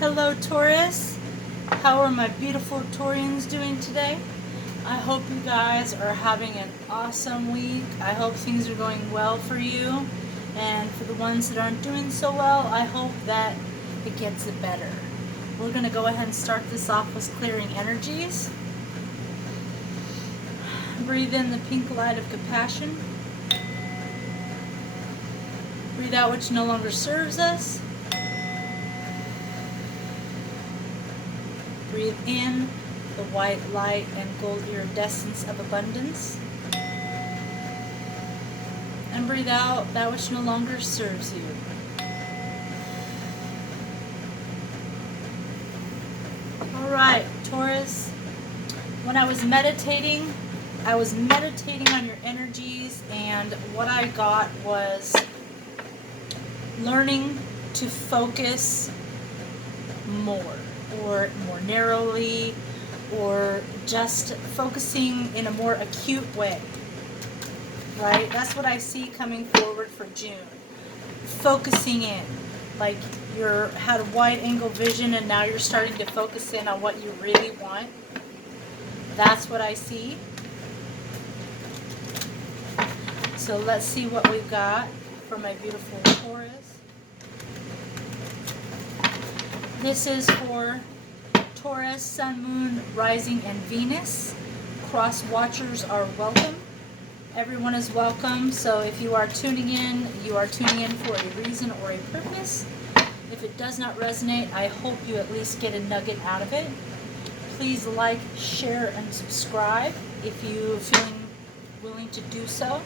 Hello Taurus, how are my beautiful Taurians doing today? I hope you guys are having an awesome week. I hope things are going well for you. And for the ones that aren't doing so well, I hope that it gets better. We're going to go ahead and start this off with clearing energies. Breathe in the pink light of compassion. Breathe out which no longer serves us. Breathe in the white light and gold iridescence of abundance. And breathe out that which no longer serves you. Alright, Taurus. When I was meditating on your energies, and what I got was learning to focus more, or more narrowly, or just focusing in a more acute way, right? That's what I see coming forward for June. Focusing in, like you had a wide angle vision and now you're starting to focus in on what you really want. That's what I see. So let's see what we've got for my beautiful Taurus. This is for Taurus, Sun, Moon, Rising, and Venus. Cross watchers are welcome. Everyone is welcome. So if you are tuning in for a reason or a purpose. If it does not resonate, I hope you at least get a nugget out of it. Please like, share, and subscribe if you're feeling willing to do so.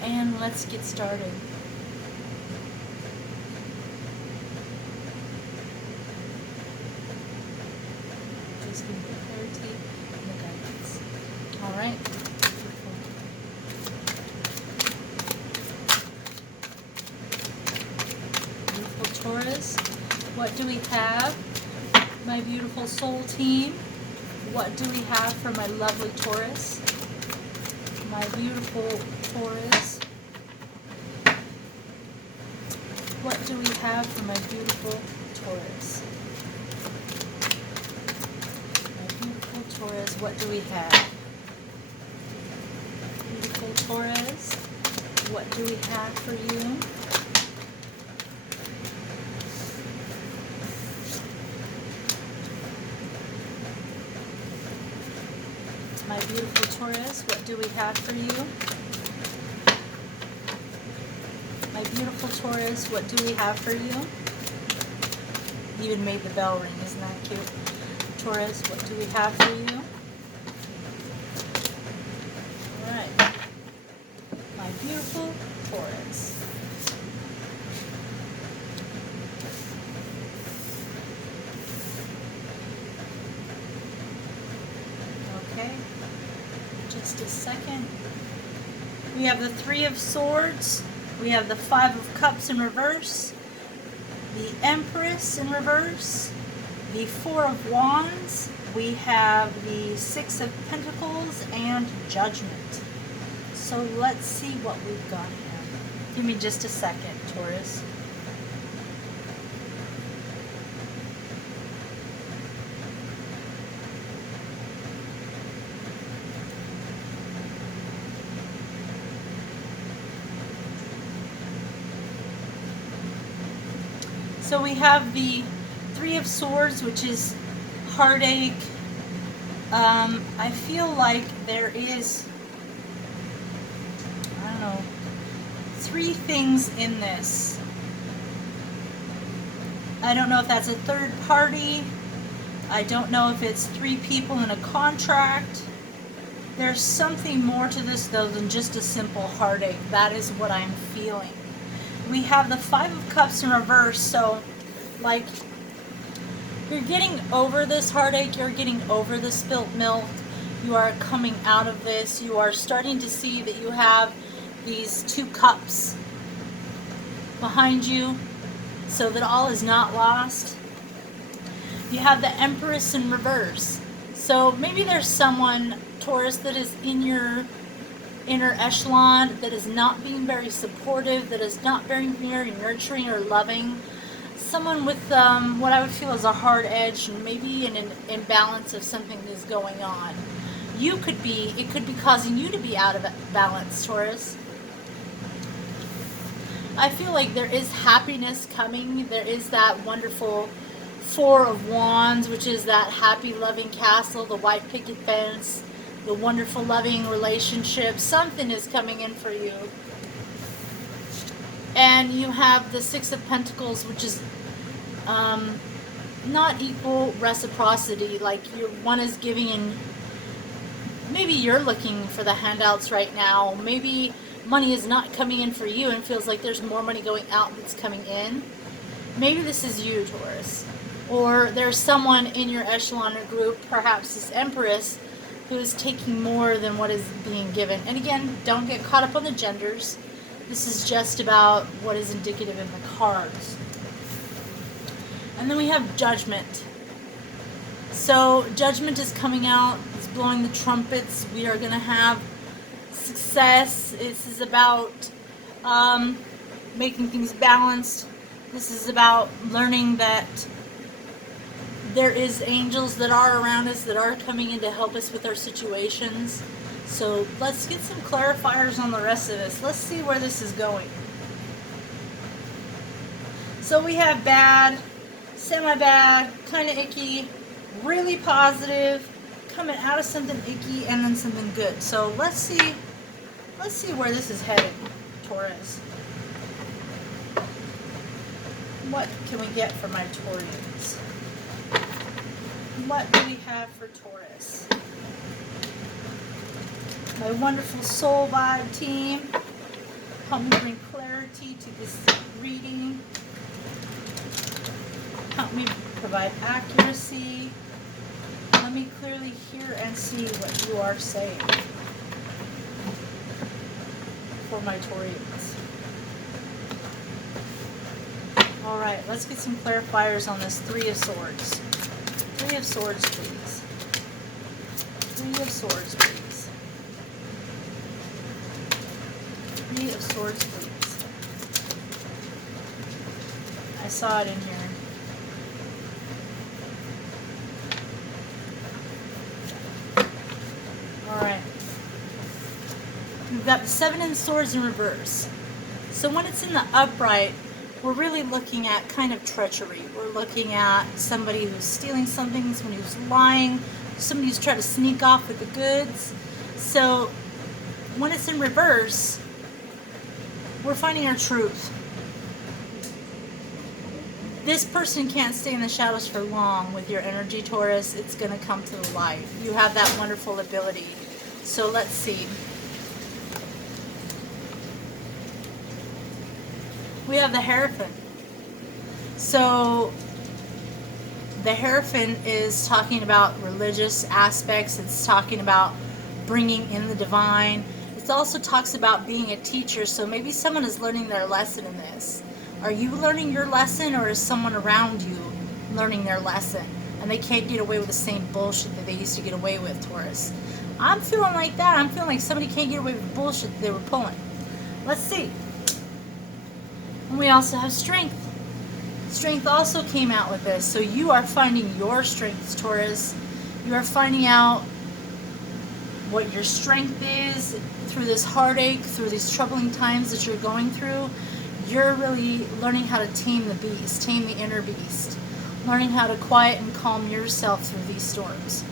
And let's get started. Just give me the clarity and the guidance. All right. Beautiful Taurus. What do we have? My beautiful soul team. What do we have for my lovely Taurus? My beautiful Taurus. What do we have for my beautiful Taurus? Taurus, what do we have? Beautiful Taurus, what do we have for you? My beautiful Taurus, what do we have for you? My beautiful Taurus, what do we have for you? Even made the bell ring, isn't that cute? Taurus, what do we have for you? Alright. My beautiful Taurus. Okay. Just a second. We have the Three of Swords. We have the Five of Cups in reverse. The Empress in reverse. The Four of Wands, we have the Six of Pentacles, and Judgment. So let's see what we've got here. Give me just a second, Taurus. So we have the Three of Swords, which is heartache. I feel like there is, I don't know, three things in this. I don't know if that's a third party. I don't know if it's three people in a contract. There's something more to this, though, than just a simple heartache. That is what I'm feeling. We have the Five of Cups in reverse, so, like, you're getting over this heartache, you're getting over the spilt milk, you are coming out of this, you are starting to see that you have these two cups behind you, so that all is not lost. You have the Empress in reverse. So maybe there's someone, Taurus, that is in your inner echelon, that is not being very supportive, that is not very nurturing or loving. someone with what I would feel is a hard edge, maybe an imbalance of something is going on. It could be causing you to be out of balance, Taurus. I feel like there is happiness coming. There is that wonderful Four of Wands, which is that happy, loving castle, the white picket fence, the wonderful, loving relationship. Something is coming in for you. And you have the Six of Pentacles, which is not equal reciprocity. Like one is giving and maybe you're looking for the handouts right now. Maybe money is not coming in for you and feels like there's more money going out that's coming in. Maybe this is you, Taurus. Or there's someone in your echelon or group, perhaps this Empress, who is taking more than what is being given. And again, don't get caught up on the genders. This is just about what is indicative in the cards. And then we have Judgment. So Judgment is coming out. It's blowing the trumpets. We are going to have success. This is about making things balanced. This is about learning that there is angels that are around us that are coming in to help us with our situations. So let's get some clarifiers on the rest of this. Let's see where this is going. So we have bad, semi-bad, kind of icky, really positive, coming out of something icky, and then something good. So let's see where this is headed, Taurus. What can we get for my Taurians? What do we have for Taurus? My wonderful soul vibe team, help me bring clarity to this reading. Help me provide accuracy. Let me clearly hear and see what you are saying for my Taurians. All right, let's get some clarifiers on this Three of Swords. Three of Swords, please. Three of Swords, please. Three of Swords, please. I saw it in here. Alright. We've got the Seven of Swords in reverse. So when it's in the upright, we're really looking at kind of treachery. We're looking at somebody who's stealing something, somebody who's lying, somebody who's trying to sneak off with the goods. So when it's in reverse, we're finding our truth. This person can't stay in the shadows for long with your energy, Taurus. It's going to come to the light. You have that wonderful ability. So let's see. We have the Hierophant. So the Hierophant is talking about religious aspects. It's talking about bringing in the divine. It also talks about being a teacher. So maybe someone is learning their lesson in this. Are you learning your lesson, or is someone around you learning their lesson and they can't get away with the same bullshit that they used to get away with, Taurus? I'm feeling like that. I'm feeling like somebody can't get away with the bullshit that they were pulling. Let's see. And we also have Strength. Strength also came out with this. So you are finding your strengths, Taurus. You are finding out what your strength is through this heartache, through these troubling times that you're going through. You're really learning how to tame the beast, tame the inner beast. Learning how to quiet and calm yourself through these storms.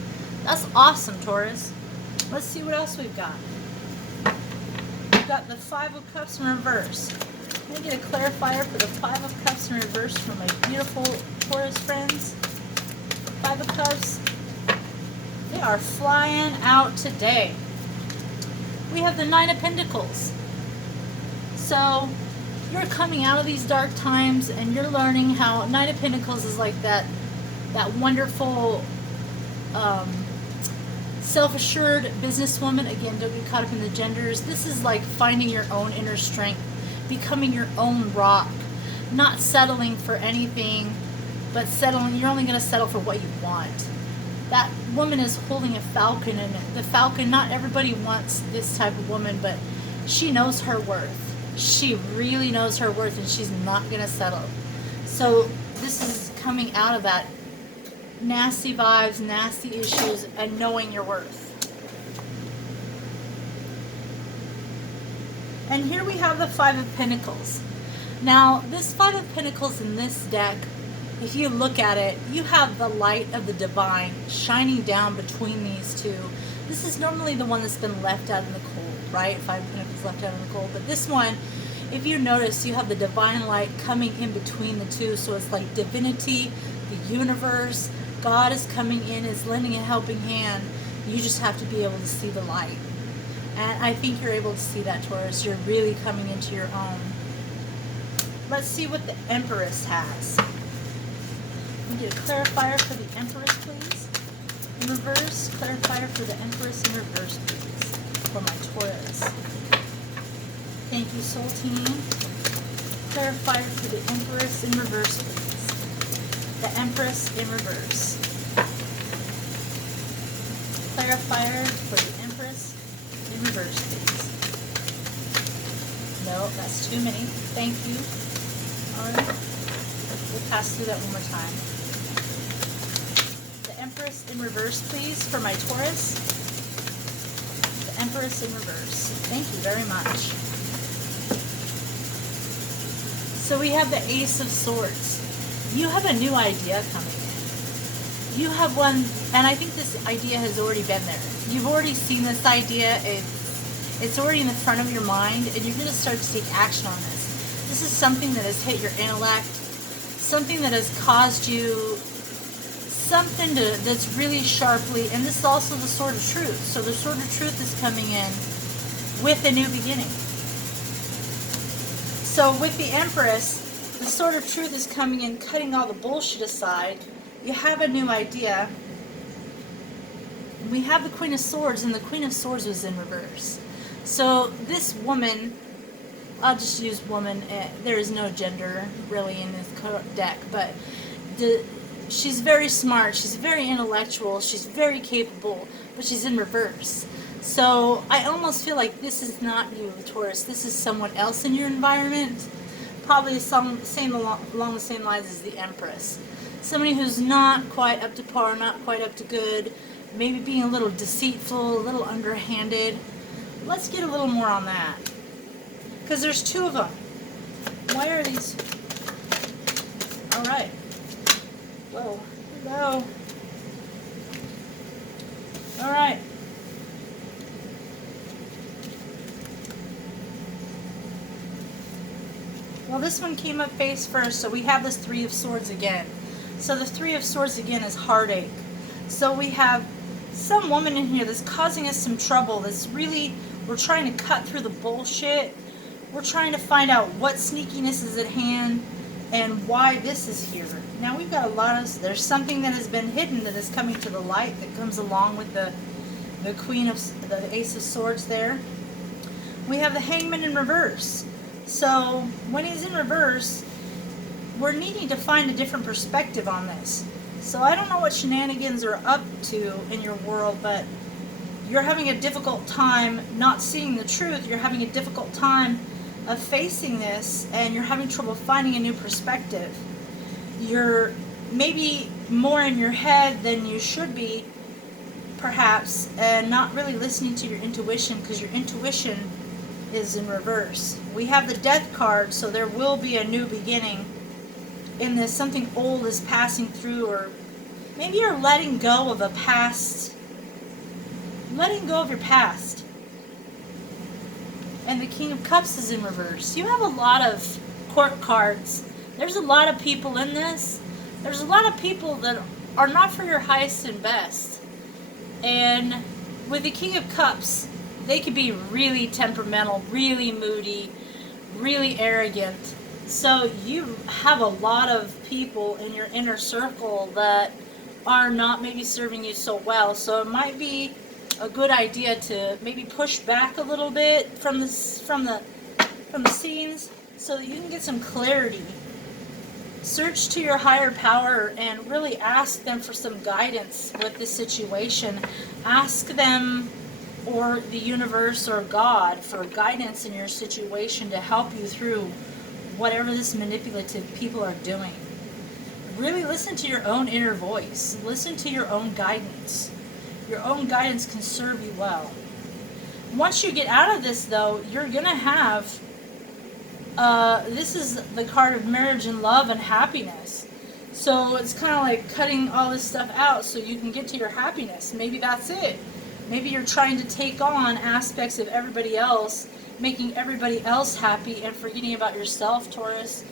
That's awesome, Taurus. Let's see what else we've got. We've got the Five of Cups in reverse. I'm going to get a clarifier for the Five of Cups in reverse from my beautiful Taurus friends. Five of Cups. They are flying out today. We have the Nine of Pentacles. So you're coming out of these dark times and you're learning how Nine of Pentacles is like that wonderful self-assured businesswoman. Again, don't get caught up in the genders. This is like finding your own inner strength, becoming your own rock, not settling for anything, but settling. You're only going to settle for what you want. That woman is holding a falcon, and the falcon, not everybody wants this type of woman, but she knows her worth. She really knows her worth, and she's not going to settle. So this is coming out of that nasty vibes, nasty issues, and knowing your worth. And here we have the Five of Pentacles. Now, this Five of Pentacles in this deck, if you look at it, you have the light of the divine shining down between these two. This is normally the one that's been left out in the cold, right? Five of Pentacles left out in the cold. But this one, if you notice, you have the divine light coming in between the two. So it's like divinity, the universe, God is coming in, is lending a helping hand. You just have to be able to see the light. And I think you're able to see that, Taurus. You're really coming into your own. Let's see what the Empress has. We need a clarifier for the Empress, please. In reverse, clarifier for the Empress in reverse, please. For my Taurus. Thank you, Soul Team. Clarifier for the Empress in reverse, please. The Empress in reverse. Clarifier for the Empress in reverse, please. No, that's too many. Thank you. Alright. We'll pass through that one more time. The Empress in reverse, please, for my Taurus. The Empress in reverse. Thank you very much. So we have the Ace of Swords. You have a new idea coming in. You have one, and I think this idea has already been there. You've already seen this idea. It's already in the front of your mind, and you're going to start to take action on this. This is something that has hit your intellect, something that has caused you something that's really sharply, and this is also the Sword of Truth. So the Sword of Truth is coming in with a new beginning. So with the Empress, the Sword of Truth is coming in, cutting all the bullshit aside. You have a new idea. We have the Queen of Swords, and the Queen of Swords was in reverse. So this woman, I'll just use woman. There is no gender really in this deck, but she's very smart. She's very intellectual. She's very capable, but she's in reverse. So I almost feel like this is not you, Taurus. This is someone else in your environment. Probably along the same lines as the Empress. Somebody who's not quite up to par, not quite up to good, maybe being a little deceitful, a little underhanded. Let's get a little more on that. Because there's two of them. Why are these? All right. Whoa. Hello. All right. Well, this one came up face first, so we have this Three of Swords again. So the Three of Swords again is heartache. So we have some woman in here that's causing us some trouble. That's really, we're trying to cut through the bullshit. We're trying to find out what sneakiness is at hand and why this is here. Now we've got a lot of, there's something that has been hidden that is coming to the light that comes along with the the Ace of Swords there. We have the Hangman in reverse. So when he's in reverse, we're needing to find a different perspective on this. So I don't know what shenanigans are up to in your world, but you're having a difficult time not seeing the truth. You're having a difficult time of facing this, and you're having trouble finding a new perspective. You're maybe more in your head than you should be, perhaps, and not really listening to your intuition, because your intuition is in reverse. We have the Death card, so there will be a new beginning in this. Something old is passing through, or maybe you're letting go of a past, letting go of your past. And the King of Cups is in reverse. You have a lot of court cards. There's a lot of people in this. There's a lot of people that are not for your highest and best. And with the King of Cups, they could be really temperamental, really moody, really arrogant. So you have a lot of people in your inner circle that are not maybe serving you so well. So it might be a good idea to maybe push back a little bit from the scenes so that you can get some clarity. Search to your higher power and really ask them for some guidance with this situation. Ask them, or the universe or God, for guidance in your situation to help you through whatever this manipulative people are doing. really listen to your own inner voice. Listen to your own guidance. Your own guidance can serve you well. Once you get out of this, though, you're going to have, this is the card of marriage and love and happiness. So it's kind of like cutting all this stuff out so you can get to your happiness. Maybe that's it. Maybe you're trying to take on aspects of everybody else, making everybody else happy and forgetting about yourself, Taurus.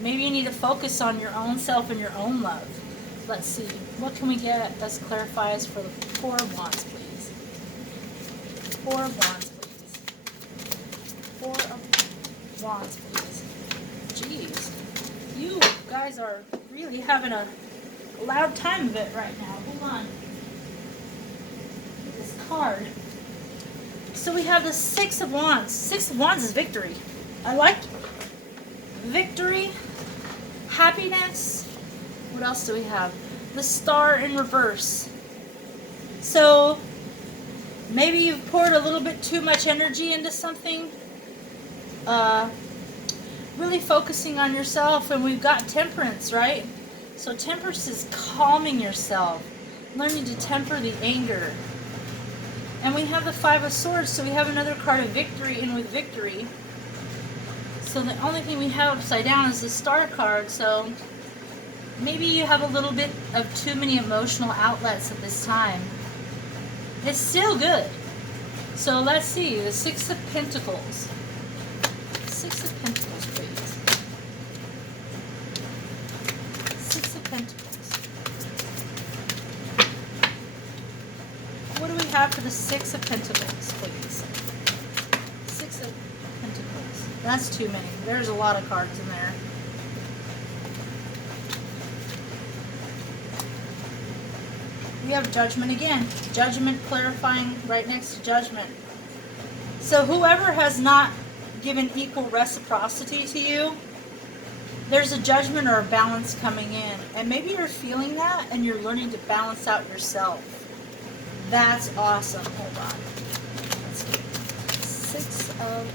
Maybe you need to focus on your own self and your own love. Let's see. What can we get as clarifies for the Four of Wands, please? Four of Wands, please. Four of Wands, please. Jeez. You guys are really having a loud time of it right now. Hold on. This card. So we have the Six of Wands. Six of Wands is victory. I like victory, happiness. What else do we have? The Star in reverse. So maybe you've poured a little bit too much energy into something. Really focusing on yourself, and we've got Temperance, right? So Temperance is calming yourself, learning to temper the anger. And we have the Five of Swords, so we have another card of victory in with victory. So the only thing we have upside down is the Star card, so maybe you have a little bit of too many emotional outlets at this time. It's still good. So let's see, the Six of Pentacles. Six of Pentacles, please. Six of Pentacles. What do we have for the Six of Pentacles, please? Six of Pentacles. That's too many. There's a lot of cards in there. We have Judgment again. Judgment clarifying right next to Judgment. So whoever has not given equal reciprocity to you, there's a judgment or a balance coming in. And maybe you're feeling that and you're learning to balance out yourself. That's awesome. Hold on. Let's get Six of...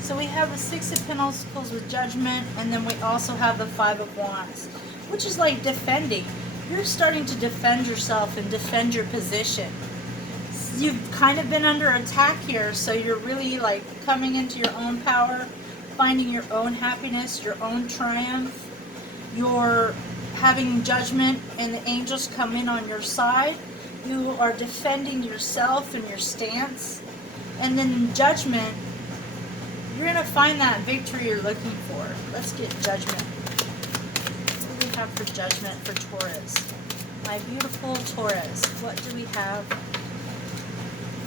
So we have the Six of Pentacles with Judgment, and then we also have the Five of Wands, which is like defending. You're starting to defend yourself and defend your position. You've kind of been under attack here, so you're really like coming into your own power, finding your own happiness, your own triumph. You're having Judgment and the angels come in on your side. You are defending yourself and your stance. And then in Judgment, you're going to find that victory you're looking for. Let's get Judgment. What do we have for Judgment for Taurus? My beautiful Taurus. What do we have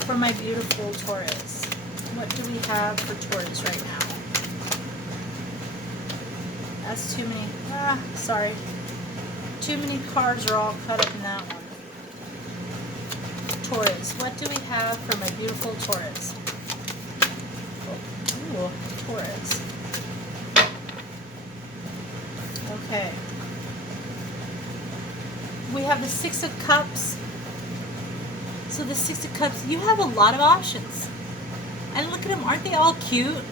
for my beautiful Taurus? What do we have for Taurus right now? That's too many. Sorry. Too many cards are all cut up in that one. Taurus. What do we have for my beautiful Taurus? Ooh, Taurus. Okay. We have the Six of Cups. So the Six of Cups, you have a lot of options. And look at them, aren't they all cute?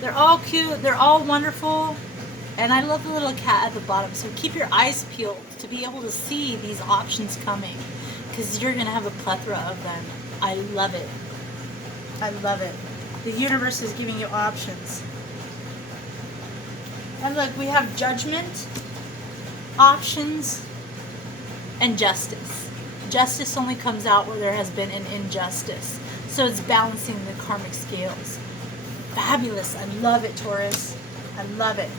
They're all cute, they're all wonderful. And I love the little cat at the bottom. So keep your eyes peeled to be able to see these options coming, because you're going to have a plethora of them. I love it. I love it. The universe is giving you options. And look, we have Judgment, options, and justice. Justice only comes out where there has been an injustice. So it's balancing the karmic scales. Fabulous. I love it, Taurus. I love it.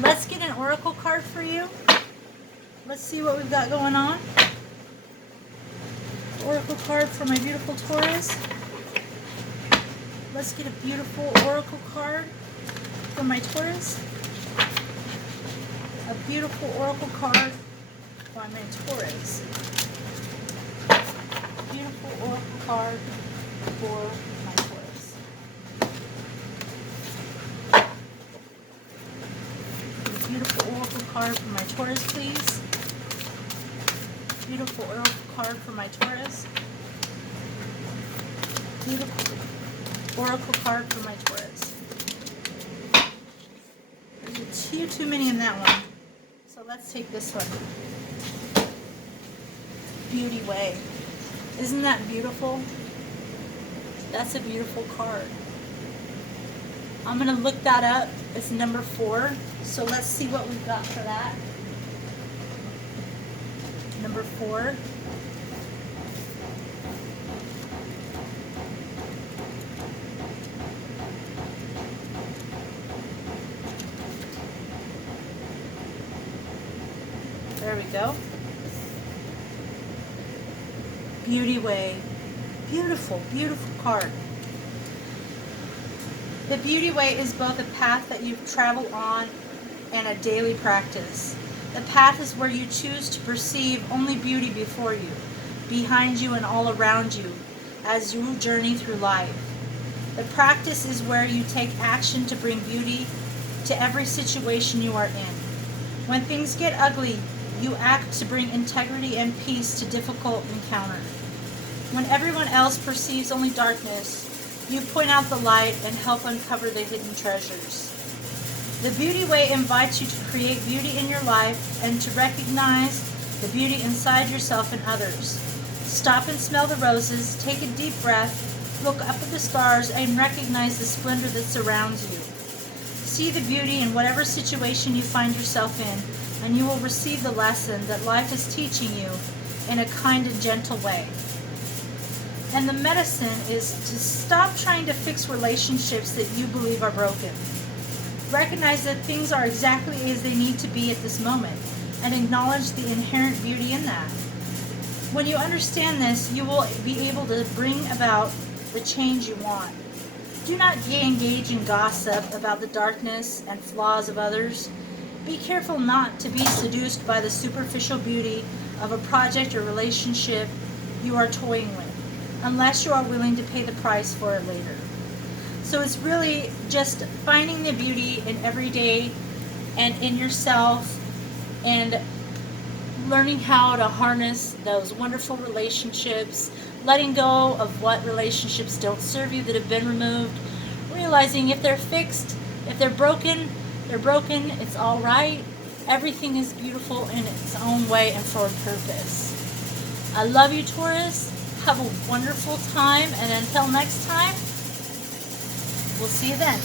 Let's get an oracle card for you. Let's see what we've got going on. Oracle card for my beautiful Taurus. Let's get a beautiful oracle card for my Taurus. A beautiful oracle card for my Taurus. Beautiful oracle card for my Taurus. Beautiful oracle card for my Taurus, please. Beautiful oracle card for my Taurus. Beautiful oracle card for my Taurus. There's too many in that one. So let's take this one. Beauty Way. Isn't that beautiful? That's a beautiful card. I'm going to look that up. It's number 4. So let's see what we've got for that. Number 4. There we go. Beauty Way. Beautiful, beautiful card. The Beauty Way is both a path that you travel on and a daily practice. The path is where you choose to perceive only beauty before you, behind you, and all around you as you journey through life. The practice is where you take action to bring beauty to every situation you are in. When things get ugly, you act to bring integrity and peace to difficult encounter. When everyone else perceives only darkness, you point out the light and help uncover the hidden treasures. The Beauty Way invites you to create beauty in your life and to recognize the beauty inside yourself and others. Stop and smell the roses, take a deep breath, look up at the stars, and recognize the splendor that surrounds you. See the beauty in whatever situation you find yourself in, and you will receive the lesson that life is teaching you in a kind and gentle way. And the medicine is to stop trying to fix relationships that you believe are broken. Recognize that things are exactly as they need to be at this moment, and acknowledge the inherent beauty in that. When you understand this, you will be able to bring about the change you want. Do not engage in gossip about the darkness and flaws of others. Be careful not to be seduced by the superficial beauty of a project or relationship you are toying with, unless you are willing to pay the price for it later. So it's really just finding the beauty in every day and in yourself, and learning how to harness those wonderful relationships, letting go of what relationships don't serve you that have been removed, realizing if they're fixed, if they're broken, it's all right. Everything is beautiful in its own way and for a purpose. I love you, Taurus. Have a wonderful time, and until next time, we'll see you then.